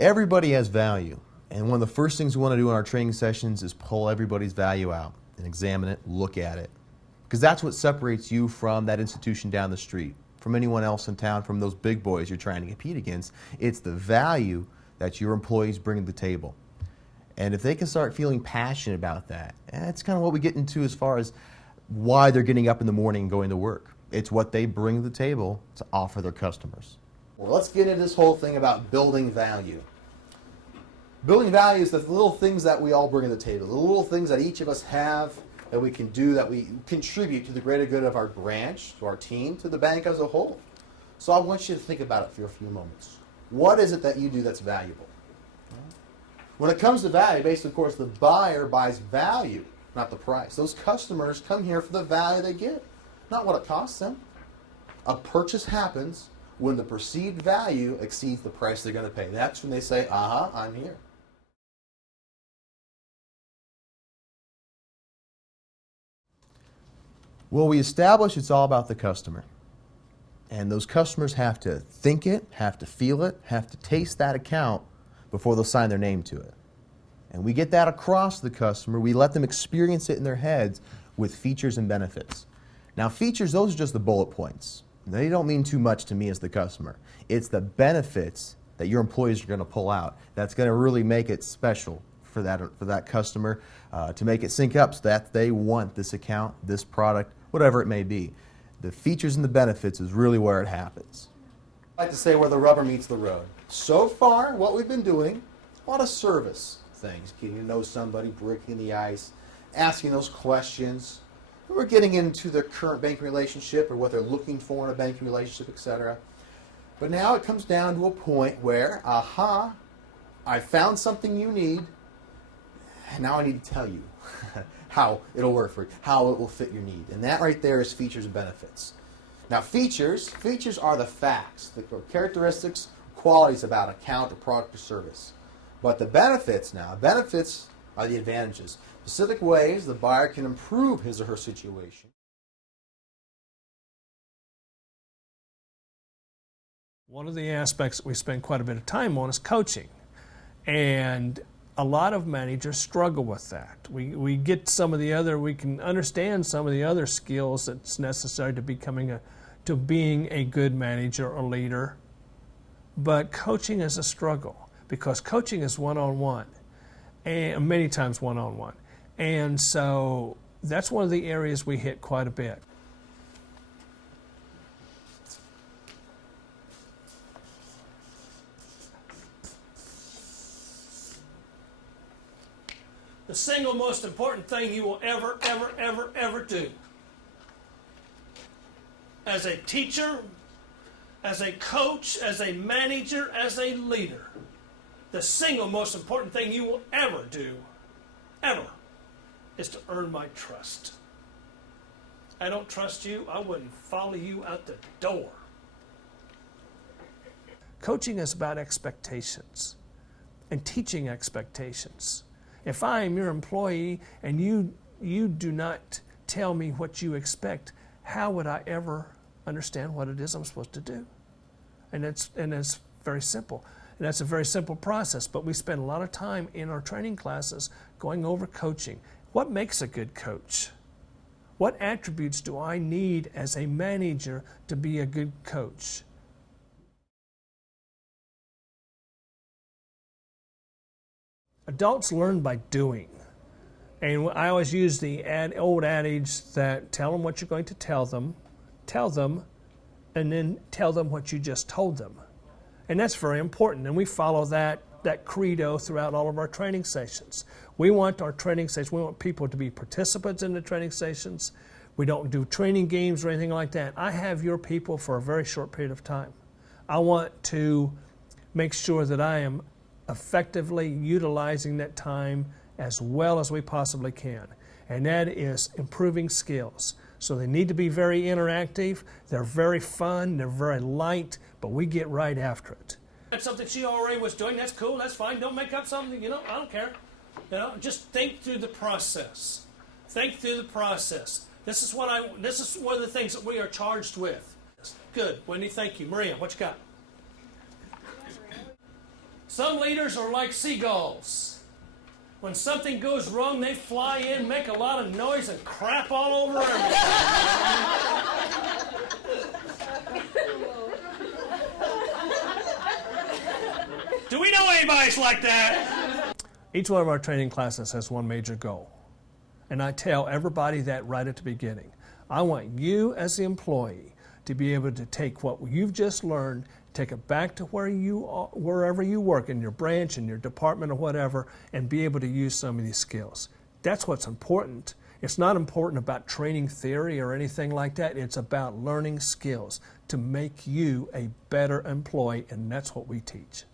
Everybody has value, and one of the first things we want to do in our training sessions is pull everybody's value out and examine it, look at it. Because that's what separates you from that institution down the street, from anyone else in town, from those big boys you're trying to compete against. It's the value that your employees bring to the table. And if they can start feeling passionate about that, that's kind of what we get into as far as why they're getting up in the morning and going to work. It's what they bring to the table to offer their customers. Well, let's get into this whole thing about building value. Building value is the little things that we all bring to the table, the little things that each of us have that we can do, that we contribute to the greater good of our branch, to our team, to the bank as a whole. So I want you to think about it for a few moments. What is it that you do that's valuable? When it comes to value, basically, of course, the buyer buys value, not the price. Those customers come here for the value they get, not what it costs them. A purchase happens when the perceived value exceeds the price they're going to pay. That's when they say, aha, I'm here. Well, we established it's all about the customer. And those customers have to think it, have to feel it, have to taste that account before they'll sign their name to it. And we get that across to the customer. We let them experience it in their heads with features and benefits. Now, features, those are just the bullet points. They don't mean too much to me as the customer. It's the benefits that your employees are going to pull out that's going to really make it special for that customer, to make it sync up so that they want this account, this product, whatever it may be. The features and the benefits is really where it happens. I like to say where the rubber meets the road. So far, what we've been doing, a lot of service things, getting to know somebody, breaking the ice, asking those questions. We're getting into their current banking relationship or what they're looking for in a banking relationship, etc. But now it comes down to a point where, aha, I found something you need, and now I need to tell you how it'll work for you, how it will fit your need. And that right there is features and benefits. Now features are the facts, the characteristics, qualities about account or product or service. But the benefits are the advantages. Specific ways the buyer can improve his or her situation. One of the aspects that we spend quite a bit of time on is coaching. And a lot of managers struggle with that. We get some of the other, we can understand some of the other skills that's necessary to being a good manager or leader. But coaching is a struggle because coaching is one-on-one, and many times one-on-one. And so that's one of the areas we hit quite a bit. The single most important thing you will ever do as a teacher, as a coach, as a manager, as a leader, the single most important thing you will ever do, ever, is to earn my trust. I don't trust you, I wouldn't follow you out the door. Coaching is about expectations and teaching expectations. If I am your employee and you do not tell me what you expect, how would I ever understand what it is I'm supposed to do? And it's very simple. And that's a very simple process, but we spend a lot of time in our training classes going over coaching. What makes a good coach? What attributes do I need as a manager to be a good coach? Adults learn by doing. And I always use the old adage that tell them what you're going to tell them, and then tell them what you just told them. And that's very important, and we follow that credo throughout all of our training sessions. We want our training sessions, we want people to be participants in the training sessions. We don't do training games or anything like that. I have your people for a very short period of time. I want to make sure that I am effectively utilizing that time as well as we possibly can. And that is improving skills. So they need to be very interactive, they're very fun, they're very light, but we get right after it. That's something she already was doing, that's cool, that's fine, don't make up something, I don't care. Just think through the process. Think through the process. This is one of the things that we are charged with. Good, Wendy, thank you. Maria, what you got? Some leaders are like seagulls. When something goes wrong, they fly in, make a lot of noise, and crap all over everything. Do we know anybody's like that? Each one of our training classes has one major goal. And I tell everybody that right at the beginning. I want you as the employee to be able to take what you've just learned, take it back to where you are, wherever you work, in your branch, in your department or whatever, and be able to use some of these skills. That's what's important. It's not important about training theory or anything like that. It's about learning skills to make you a better employee, and that's what we teach.